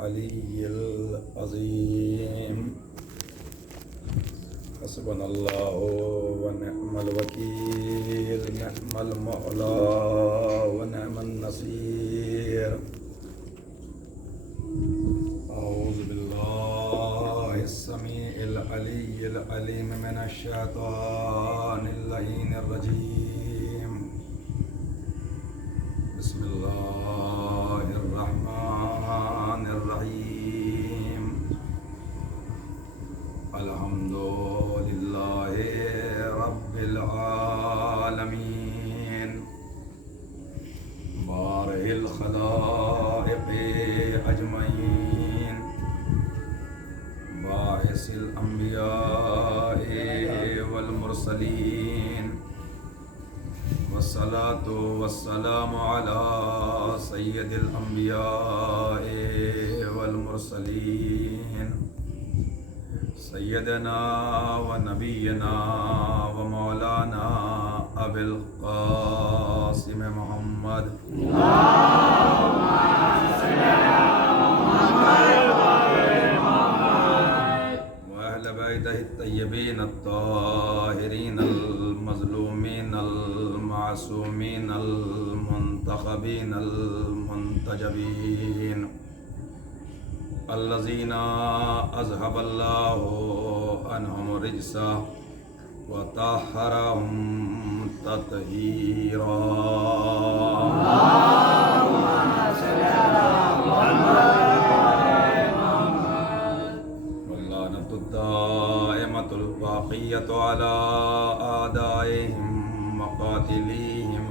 العلي العظيم حسبنا الله ونعم الوكيل نعم المولى ونعم النصير أعوذ بالله السميع العلي العليم من الشيطان اللعين الرجيم بسم الله الرحمن الرحيم الحمد لله رب العالمين بارئ الخلائق أجمعين باعث الأنبياء والمرسلين والصلاة والسلام على سيد الأنبياء والمرسلين سيدنا ونبينا ومولانا أبي القاسم محمد وأهل بيته الطيبين الطاهرين المظلومين المعصومين المنتخبين المنتجبين الذين أذهب الله عنهم الرجس وطهرهم تطهيرا واللعنة الدائمة الباقية على أعدائهم وقاتليهم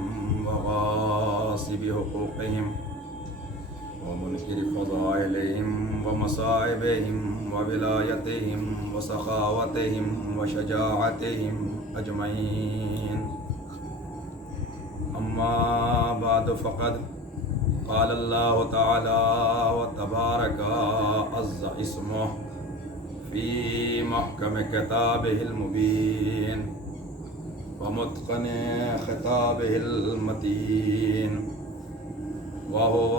وغاصب حقوقهم ومنكر فضائلهم ومصائبهم وولايتهم وسخاوتهم وشجاعتهم أجمعين أما بعد فقد قال الله تعالى وتبارك عز اسمه في محكم كتابه المبين ومتقن خطابه المتين وهو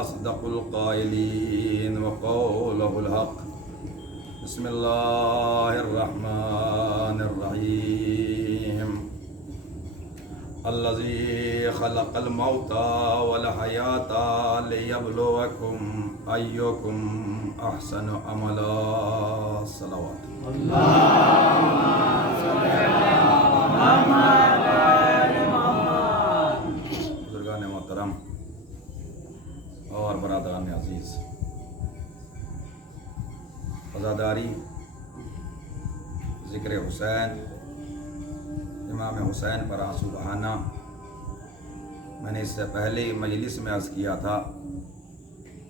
أصدق القائلين وقوله الحق بسم الله الرحمن الرحيم الذي خلق الموت والحياة ليبلوكم أيكم أحسن عملا صلوات اللهم صل على محمد بزرگان محترم اور برادران عزیز، عزاداری ذکر حسین، امام حسین پر آنسو بہانا، میں نے اس سے پہلے مجلس میں عرض کیا تھا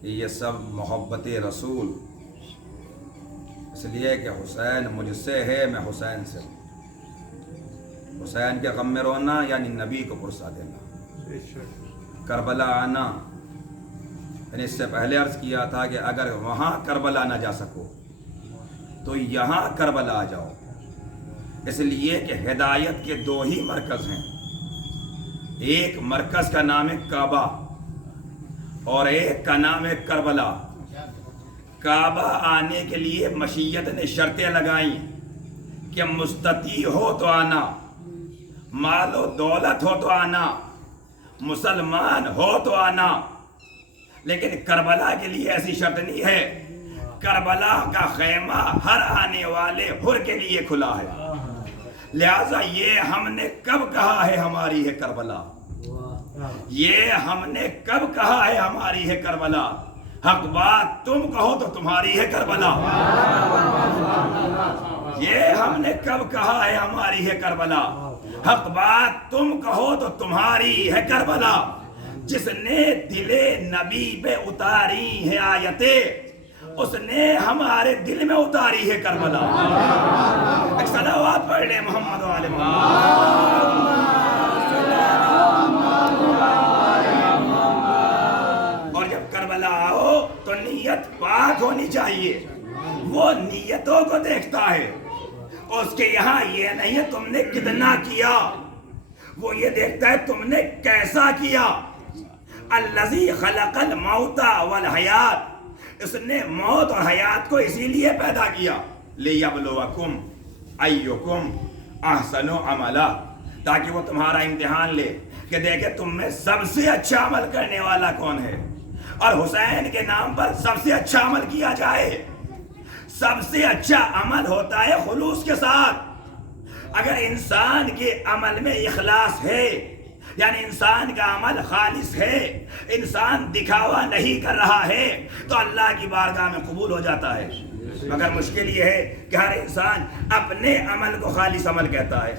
کہ یہ سب محبت رسول، اس لیے کہ حسین مجھ سے ہے، میں حسین سے ہوں۔ حسین کے غم میں رونا یعنی نبی کو پرسا دینا، کربلا آنا، میں نے اس سے پہلے عرض کیا تھا کہ اگر وہاں کربلا نہ جا سکو تو یہاں کربلا آ جاؤ، اس لیے کہ ہدایت کے دو ہی مرکز ہیں، ایک مرکز کا نام ہے کعبہ اور ایک کا نام ہے کربلا۔ کعبہ آنے کے لیے مشیت نے شرطیں لگائیں کہ مستطیع ہو تو آنا، مال و دولت ہو تو آنا، مسلمان ہو تو آنا، لیکن کربلا کے لیے ایسی شرط نہیں ہے۔ کربلا کا خیمہ ہر آنے والے حر کے لیے کھلا ہے، لہذا یہ ہم نے کب کہا ہے ہماری ہے کربلا، یہ ہم نے کب کہا ہے ہماری ہے کربلا، حق بات تم کہو تو تمہاری ہے کربلا، یہ ہم نے کب کہا ہے ہماری ہے کربلا، حق بات تم کہو تو تمہاری ہے کربلا، جس نے دل نبی پہ اتاری ہے آیتیں اس نے ہمارے دل میں اتاری ہے کربلا۔ ایک صلوات پڑھ لیں محمد و آل محمد۔ اور جب کربلا آؤ تو نیت پاک ہونی چاہیے، وہ نیتوں کو دیکھتا ہے، اس کے یہاں یہ نہیں ہے تم نے کتنا کیا، وہ یہ دیکھتا ہے تم نے کیسا کیا۔ الذی خلق الموت والحیات، اس نے موت اور حیات کو اسی لیے پیدا کیا، لیبلوکم ایکم احسن عملا، تاکہ وہ تمہارا امتحان لے کہ دیکھے تم میں سب سے اچھا عمل کرنے والا کون ہے، اور حسین کے نام پر سب سے اچھا عمل کیا جائے۔ سب سے اچھا عمل ہوتا ہے خلوص کے ساتھ۔ اگر انسان کے عمل میں اخلاص ہے، یعنی انسان کا عمل خالص ہے، انسان دکھاوا نہیں کر رہا ہے، تو اللہ کی بارگاہ میں قبول ہو جاتا ہے۔ مگر مشکل یہ ہے کہ ہر انسان اپنے عمل کو خالص عمل کہتا ہے،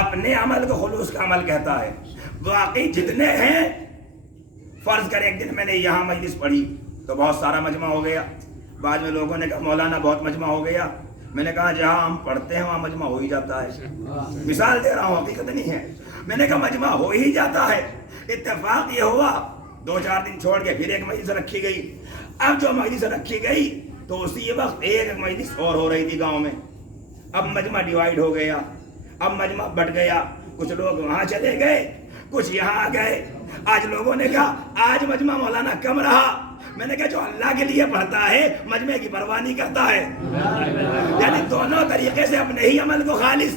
اپنے عمل کو خلوص کا عمل کہتا ہے۔ واقعی جتنے ہیں، فرض کریں ایک دن میں نے یہاں مجلس پڑھی تو بہت سارا مجمع ہو گیا، بعد میں لوگوں نے کہا مولانا بہت مجمع ہو گیا، میں نے کہا جہاں ہم پڑھتے ہیں وہاں مجمع ہو ہی جاتا ہے، مثال دے رہا ہوں، حقیقت نہیں ہے۔ میں نے کہا مجمع ہو ہی جاتا ہے۔ اتفاق یہ ہوا 2-4 دن چھوڑ کے پھر ایک مجلس رکھی گئی۔ اب جو مجلس رکھی گئی تو اسی وقت ایک مجلس اور ہو رہی تھی گاؤں میں۔ اب مجمع ڈیوائیڈ ہو گیا، اب مجمع بٹ گیا، کچھ لوگ وہاں چلے گئے، کچھ یہاں آ گئے۔ آج لوگوں نے کہا آج مجمع مولانا کم رہا۔ میں نے کہا جو اللہ کے لیے پڑھتا ہے مجمع کی پرواہ نہیں کرتا ہے، یعنی دونوں طریقے سے اپنے ہی عمل کو خالص،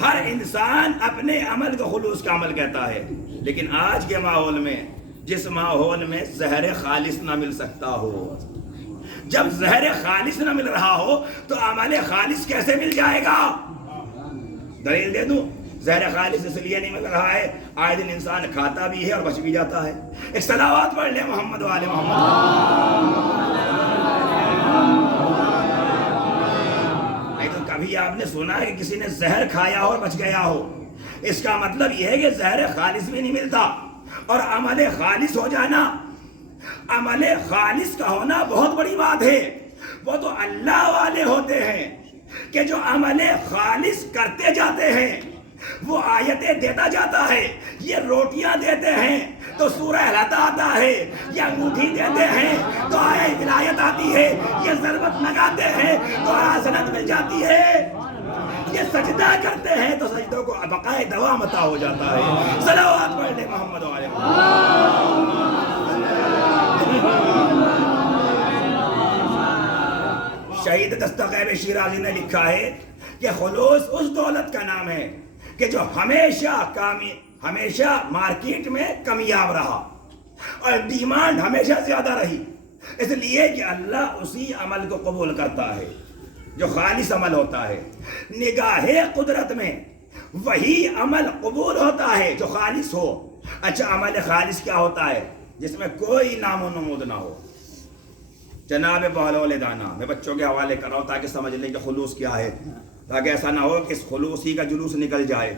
ہر انسان اپنے عمل کو خلوص کا عمل کہتا ہے۔ لیکن آج کے ماحول میں، جس ماحول میں زہر خالص نہ مل سکتا ہو، جب زہر خالص نہ مل رہا ہو تو عمل خالص کیسے مل جائے گا؟ دلیل دے دوں، زہر خالص اس لیے نہیں مل رہا ہے، آئے دن انسان کھاتا بھی ہے اور بچ بھی جاتا ہے۔ ایک صلوات پڑھ لیں محمد والے محمد۔ نہیں تو کبھی آپ نے سنا ہے کہ کسی نے زہر کھایا ہو اور بچ گیا ہو؟ اس کا مطلب یہ ہے کہ زہر خالص بھی نہیں ملتا، اور عمل خالص ہو جانا، عمل خالص کا ہونا بہت بڑی بات ہے۔ وہ تو اللہ والے ہوتے ہیں کہ جو عمل خالص کرتے جاتے ہیں، وہ آیتیں دیتا جاتا ہے، یہ روٹیاں دیتے ہیں تو سورہ احلاطہ آتا ہے، یہ انگوٹھی دیتے ہیں تو آیہ ولایت آتی ہے، یہ ضربت لگاتے ہیں تو حسنت مل جاتی ہے، یہ سجدہ کرتے ہیں تو سجدوں کو بقائے دوام عطا ہو جاتا ہے۔ صلوات پڑھ لیں محمد والے محمد۔ شہید دستغیب شیرازی نے لکھا ہے کہ خلوص اس دولت کا نام ہے کہ جو ہمیشہ مارکیٹ میں کمیاب رہا اور ڈیمانڈ ہمیشہ زیادہ رہی، اس لیے کہ اللہ اسی عمل کو قبول کرتا ہے جو خالص عمل ہوتا ہے۔ نگاہ قدرت میں وہی عمل قبول ہوتا ہے جو خالص ہو۔ اچھا عمل خالص کیا ہوتا ہے؟ جس میں کوئی نام و نمود نہ ہو۔ جناب بہلول دانا میں بچوں کے حوالے کر رہا ہوں تاکہ سمجھ لیں کہ خلوص کیا ہے، تاکہ ایسا نہ ہو کہ اس خلوص ہی کا جلوس نکل جائے۔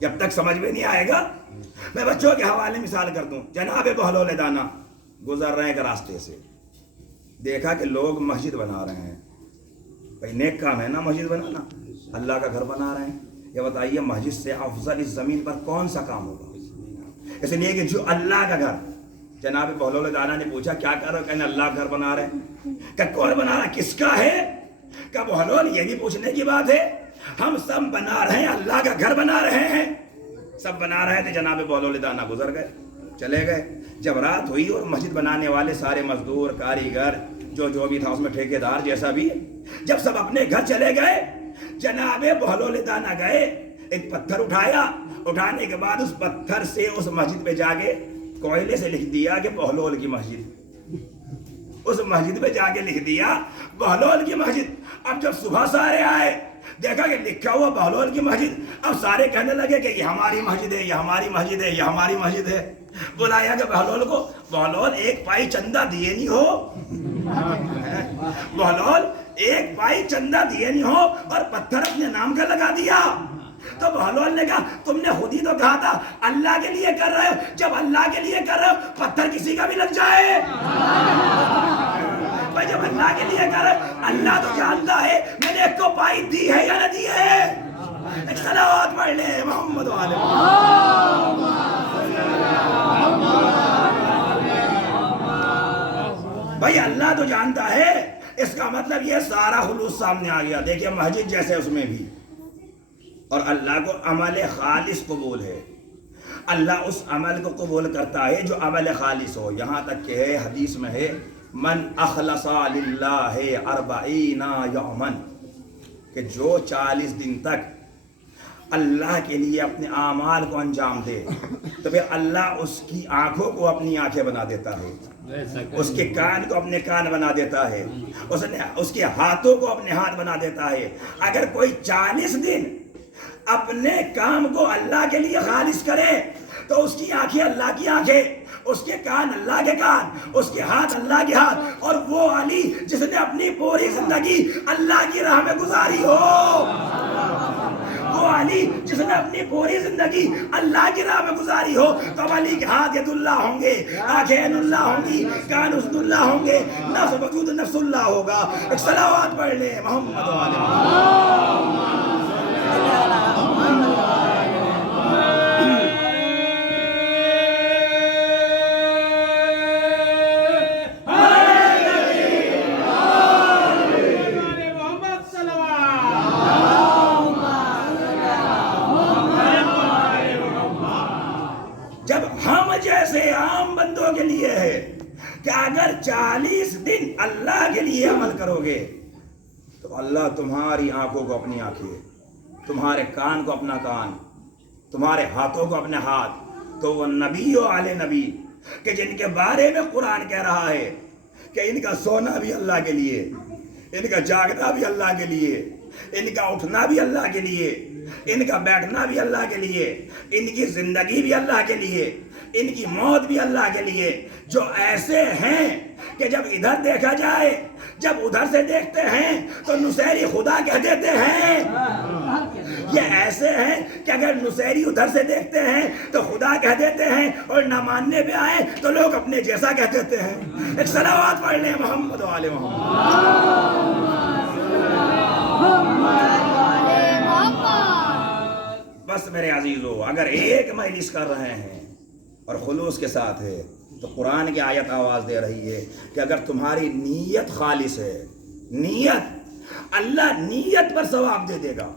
جب تک سمجھ میں نہیں آئے گا میں بچوں کے حوالے مثال کر دوں۔ جناب بہلول دانا گزر رہے ہیں ایک راستے سے، دیکھا کہ لوگ مسجد بنا رہے ہیں۔ بھائی نیک کام ہے نا مسجد بنانا، اللہ کا گھر بنا رہے ہیں، یہ بتائیے مسجد سے افضل اس زمین پر کون سا کام ہوگا؟ اس لیے کہ جو اللہ کا گھر۔ جناب بہلول دانا نے پوچھا کیا کر رہے ہو؟ کہنے اللہ گھر بنا رہے ہیں۔ کہ کون بنا رہا، کس کا ہے؟ کہ بہلول یہ بھی پوچھنے کی بات ہے، ہم سب بنا رہے ہیں، اللہ کا گھر بنا رہے ہیں۔ سب بنا رہے تھے، جناب بہلول دانا گزر گئے، چلے گئے۔ جب رات ہوئی اور مسجد بنانے والے سارے مزدور، کاریگر، جو بھی تھا اس میں ٹھیکیدار جیسا بھی، جب سب اپنے گھر چلے گئے، جناب بہلول دانا گئے، ایک پتھر اٹھایا، اٹھانے کے بعد اس پتھر سے اس مسجد پہ جا کے کوئلے سے لکھ دیا کہ بہلول کی مسجد۔ اس مسجد پہ جا کے لکھ دیا بہلول کی مسجد۔ اب جب صبح سارے آئے دیکھا کہ لکھا ہوا بہلول کی مسجد، اب سارے کہنے لگے کہ یہ ہماری مسجد ہے، یہ ہماری مسجد ہے، یہ ہماری مسجد ہے۔ بلایا کہ بہلول کو، بہلول ایک پائی چندہ دیے نہیں ہو، بہلول ایک پائی چندہ دیے نہیں ہو اور پتھر اپنے نام کا لگا دیا۔ تو بہلول نے کہا تم نے خود ہی تو کہا تھا اللہ کے لیے کر رہے ہو، جب اللہ کے لیے کر رہے ہو پتھر کسی کا بھی لگ جائے۔ بھائی جب اللہ کے لیے کر رہے ہو، اللہ تو جانتا ہے میں نے ایک کو پائی دی ہے یا نہ دی ہے۔ ایک صلوات پڑھ لے محمد والے۔ بھائی اللہ تو جانتا ہے، اس کا مطلب یہ سارا خلوص سامنے آ گیا۔ دیکھیے مسجد جیسے اس میں بھی، اور اللہ کو عمل خالص قبول ہے۔ اللہ اس عمل کو قبول کرتا ہے جو عمل خالص ہو۔ یہاں تک کہ ہے حدیث میں ہے من اخلص للہ 40 یومن، کہ جو 40 دن تک اللہ کے لیے اپنے اعمال کو انجام دے تو پھر اللہ اس کی آنکھوں کو اپنی آنکھیں بنا دیتا ہے، اس کے کان کو اپنے کان بنا دیتا ہے، اس کے ہاتھوں کو اپنے ہاتھ بنا دیتا ہے۔ اگر کوئی 40 دن اپنے کام کو اللہ کے لیے خالص کرے تو اس کی آنکھیں اللہ کی آنکھیں، اس کے کان اللہ کے کان، اس کے ہاتھ اللہ کے ہاتھ، اور وہ علی جس نے اپنی پوری زندگی اللہ کی راہ میں گزاری ہو، وہ علی جس نے اپنی پوری زندگی اللہ کی راہ میں گزاری ہو، تو علی کے ہاتھ ید اللہ ہوں گے، آنکھیں عین اللہ ہوں گی، کان حسن اللہ ہوں گے، نفس وجود نفس اللہ ہوگا۔ ایک صلوات پڑھ لیں محمد و آل محمد۔ جب ہم جیسے عام بندوں کے لیے ہے کہ اگر 40 دن اللہ کے لیے عمل کرو گے تو اللہ تمہاری آنکھوں کو اپنی آنکھیں، تمہارے کان کو اپنا کان، تمہارے ہاتھوں کو اپنے ہاتھ، تو وہ نبی و آل نبی کہ جن کے بارے میں قرآن کہہ رہا ہے کہ ان کا سونا بھی اللہ کے لیے، ان کا جاگنا بھی اللہ کے لیے، ان کا اٹھنا بھی اللہ کے لیے، ان کا بیٹھنا بھی اللہ کے لیے، ان کی زندگی بھی اللہ کے لیے، ان کی موت بھی اللہ کے لیے، جو ایسے ہیں کہ جب ادھر دیکھا جائے، جب ادھر سے دیکھتے ہیں تو نصیری خدا کہہ دیتے ہیں، یہ ایسے ہیں کہ اگر نصیری ادھر سے دیکھتے ہیں تو خدا کہہ دیتے ہیں، اور نہ ماننے پہ آئے تو لوگ اپنے جیسا کہہ دیتے ہیں۔ ایک صلوات پڑھ لیں محمد و آل محمد۔ بس میرے عزیزو، اگر ایک مجلس کر رہے ہیں اور خلوص کے ساتھ ہے تو قرآن کی آیت آواز دے رہی ہے کہ اگر تمہاری نیت خالص ہے، نیت، اللہ نیت پر ثواب دے دے گا،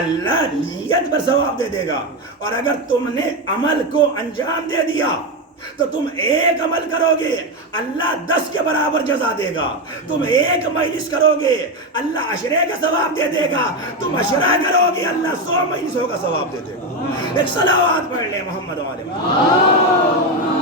اللہ نیت پر ثواب دے دے گا۔ اور اگر تم نے عمل کو انجام دے دیا تو تم ایک عمل کرو گے اللہ 10 کے برابر جزا دے گا، تم ایک مجلس کرو گے اللہ 10 کا ثواب دے دے گا، تم 10 کرو گے اللہ 100 مجلسوں کا ثواب دے دے گا۔ ایک صلوات پڑھ لیں محمد و آل محمد۔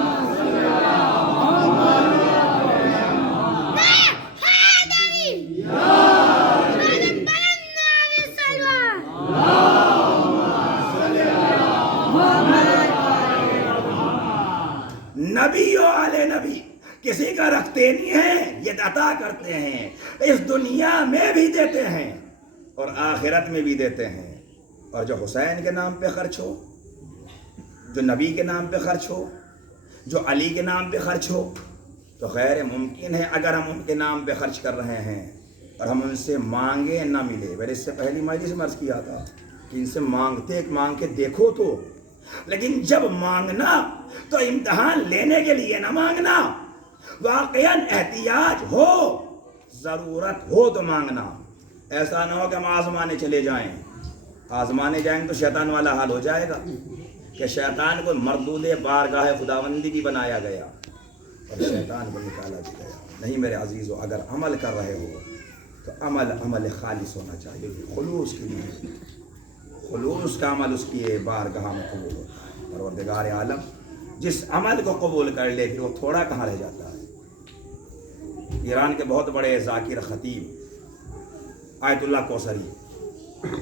نبی و آل نبی کسی کا رکھتے نہیں ہیں، یہ عطا کرتے ہیں، اس دنیا میں بھی دیتے ہیں اور آخرت میں بھی دیتے ہیں۔ اور جو حسین کے نام پہ خرچ ہو، جو نبی کے نام پہ خرچ ہو، جو علی کے نام پہ خرچ ہو، تو غیر ممکن ہے اگر ہم ان کے نام پہ خرچ کر رہے ہیں اور ہم ان سے مانگے نہ ملے۔ میں نے اس سے پہلی مجلس میں عرض کیا تھا کہ ان سے مانگ کے دیکھو تو، لیکن جب مانگنا تو امتحان لینے کے لیے نہ مانگنا، واقعاً احتیاج ہو، ضرورت ہو تو مانگنا۔ ایسا نہ ہو کہ ہم آزمانے چلے جائیں، آزمانے جائیں تو شیطان والا حال ہو جائے گا کہ شیطان کو مردود بارگاہ خداوندی بھی بنایا گیا اور شیطان کو نکالا بھی گیا۔ نہیں میرے عزیزو، اگر عمل کر رہے ہو تو عمل خالص ہونا چاہیے، خلوص کے لیے، خلوص کا عمل اس کی بارگاہ میں قبول ہوتا ہے۔ پروردگار عالم جس عمل کو قبول کر لے پھر وہ تھوڑا کہاں رہ جاتا ہے۔ ایران کے بہت بڑے ذاکر خطیب آیت اللہ کوثری،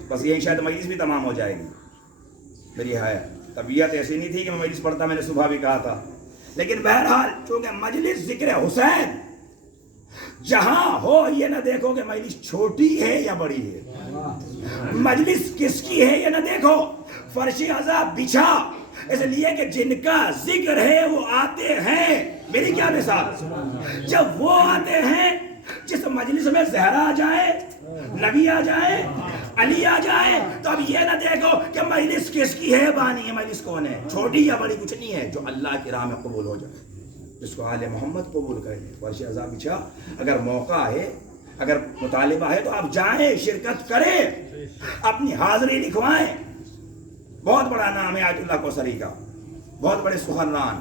بس یہی شاید مجلس بھی تمام ہو جائے گی۔ میری ہے طبیعت ایسی نہیں تھی کہ میں مجلس پڑھتا، میں نے صبح بھی کہا تھا، لیکن بہرحال چونکہ مجلس ذکر حسین جہاں ہو یہ نہ دیکھو کہ مجلس چھوٹی ہے یا بڑی ہے، مجلس کس کی ہے یہ نہ دیکھو، فرش عذاب بچھا، اس لیے کہ جن کا ذکر ہے وہ آتے ہیں۔ میری کیا مثال، جب وہ آتے ہیں جس مجلس میں زہرا آ جائے، نبی آ جائے، علی آ جائے، تو اب یہ نہ دیکھو کہ مجلس کس کی ہے، بانی ہے، مجلس کون ہے، چھوٹی یا بڑی کچھ نہیں ہے، جو اللہ کی راہ میں قبول ہو جائے، جس کو آل محمد قبول کریں۔ فرش عذاب بچھا، اگر موقع ہے، اگر مطالبہ ہے تو آپ جائیں، شرکت کریں، اپنی حاضری لکھوائیں۔ بہت بڑا نام ہے آیت اللہ کوثری کا، بہت بڑے سخنران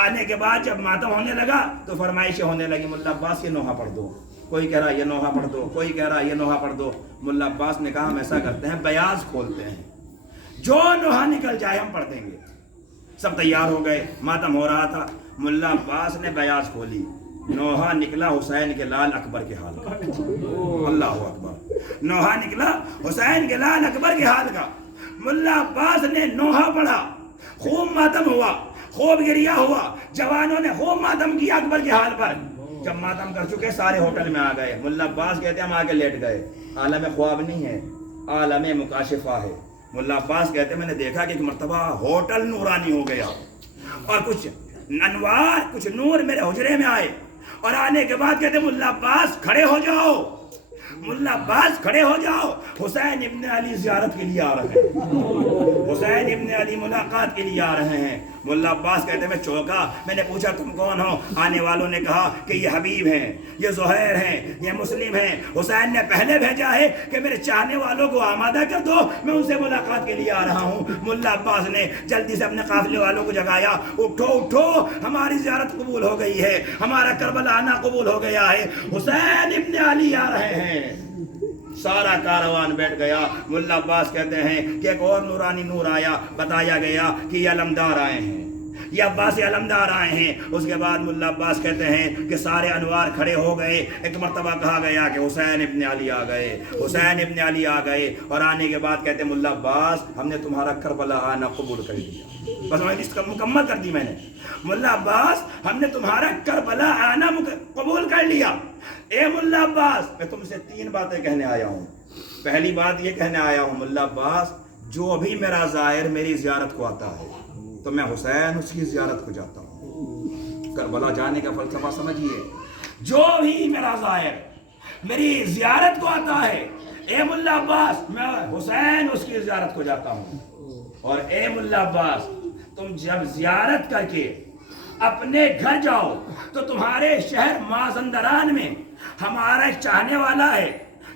آنے کے بعد جب ماتم ہونے لگا تو فرمائشیں ہونے لگی، ملا عباس یہ نوحہ پڑھ دو، کوئی کہہ رہا یہ نوحہ پڑھ دو، کوئی کہہ رہا یہ نوحہ پڑھ دو۔ ملا عباس نے کہا ہم ایسا کرتے ہیں بیاض کھولتے ہیں، جو نوحہ نکل جائے ہم پڑھ دیں گے۔ سب تیار ہو گئے، ماتم ہو رہا تھا، ملا عباس نے بیاض کھولی، نوحہ نکلا حسین کے لال اکبر کے حال کا۔ اللہ اکبر، نوحہ نکلا حسین کے لال اکبر کے حال کا۔ ملا عباس نے نوحہ پڑھا، خوب ماتم ہوا، خوب گریا ہوا، جوانوں نے خوب ماتم کیا اکبر کے حال پر۔ جب ماتم کر چکے سارے ہوٹل میں آ گئے، ملا عباس کہتے ہیں ہم آ کے لیٹ گئے۔ عالم خواب نہیں ہے، عالم مکاشفہ ہے۔ ملا عباس کہتے ہیں میں نے دیکھا کہ ایک مرتبہ ہوٹل نورانی ہو گیا اور کچھ انوار، کچھ نور میرے حجرے میں آئے، اور آنے کے بعد کہتے ہیں ملا عباس کھڑے ہو جاؤ، ملا عباس کھڑے ہو جاؤ، حسین ابن علی زیارت کے لیے آ رہے ہیں، حسین ابن علی ملاقات کے لیے آ رہے ہیں۔ ملا عباس کہتے ہیں میں چونکا، میں نے پوچھا تم کون ہو؟ آنے والوں نے کہا کہ یہ حبیب ہیں، یہ زہیر ہیں، یہ مسلم ہیں، حسین نے پہلے بھیجا ہے کہ میرے چاہنے والوں کو آمادہ کر دو، میں ان سے ملاقات کے لیے آ رہا ہوں۔ ملا عباس نے جلدی سے اپنے قافلے والوں کو جگایا، اٹھو اٹھو، ہماری زیارت قبول ہو گئی ہے، ہمارا کربلا آنا قبول ہو گیا ہے، حسین ابن علی آ رہے ہیں۔ سارا کاروان بیٹھ گیا۔ ملا عباس کہتے ہیں کہ ایک اور نورانی نور آیا، بتایا گیا کہ یہ علمدار آئے ہیں، یہ عباسی علمدار آئے ہیں۔ اس کے بعد ملا عباس کہتے ہیں کہ سارے انوار کھڑے ہو گئے۔ ایک مرتبہ کہا گیا کہ حسین ابن علی آ گئے، حسین ابن علی آ گئے، اور آنے کے بعد کہتے ہیں ملا عباس ہم نے تمہارا کربلا آنا قبول کر لیا۔ بس میں لسٹ مکمل کر دی میں نے، ملا عباس ہم نے تمہارا کربلا آنا قبول کر لیا۔ اے ملا عباس میں تم سے 3 باتیں کہنے آیا ہوں۔ پہلی بات یہ کہنے آیا ہوں ملا عباس، جو بھی میرا زائر میری زیارت کو آتا ہے تو میں حسین اس کی زیارت کو جاتا ہوں۔ کربلا جانے کا فلسفہ سمجھیے، جو بھی میرا زائر میری زیارت کو آتا ہے اے ملا عباس میں حسین اس کی زیارت کو جاتا ہوں۔ اور اے ملا عباس تم جب زیارت کر کے اپنے گھر جاؤ تو تمہارے شہر مازندران میں ہمارا ایک چاہنے والا ہے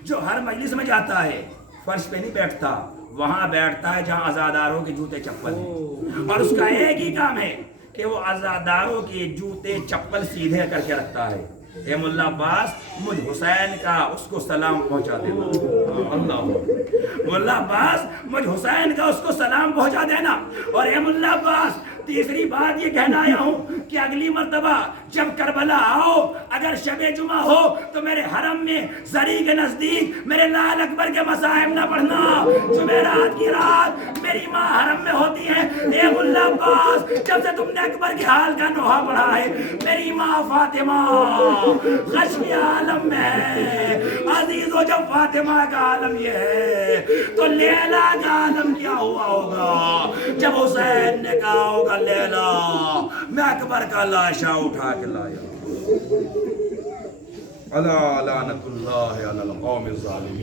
جو ہر مجلس میں جاتا ہے، فرش پہ نہیں بیٹھتا، وہاں بیٹھتا ہے جہاں عزاداروں کے جوتے چپل ہیں، اور اس کا ایک ہی کام ہے کہ وہ عزاداروں کے جوتے چپل سیدھے کر کے رکھتا ہے۔ اے ملا عباس مجھ حسین کا اس کو سلام پہنچا دینا۔ اللہ ملا عباس مجھ حسین کا اس کو سلام پہنچا دینا۔ اور اے ملا عباس تیسری بات یہ کہنا آیا ہوں کہ اگلی مرتبہ جب کربلا آؤ، اگر شب جمعہ ہو تو میرے حرم میں زری کے نزدیک میرے لال اکبر کے مصائب نہ پڑھنا۔ جمعرات کی رات میری ماں حرم میں ہوتی ہے۔ اے ملا عباس جب سے تم نے اکبر کے حال کا نوحہ پڑھا ہے، میری ماں فاطمہ غشی عالم میں ہے۔ عزیزو جب فاطمہ کا عالم یہ ہے تو لیلا کا عالم کیا ہوا ہوگا جب حسین نے کہا ہوگا لیلا میں اکبر کا لاشا اٹھا کے لایا۔ الا لعنت اللہ علی القوم الظالمین۔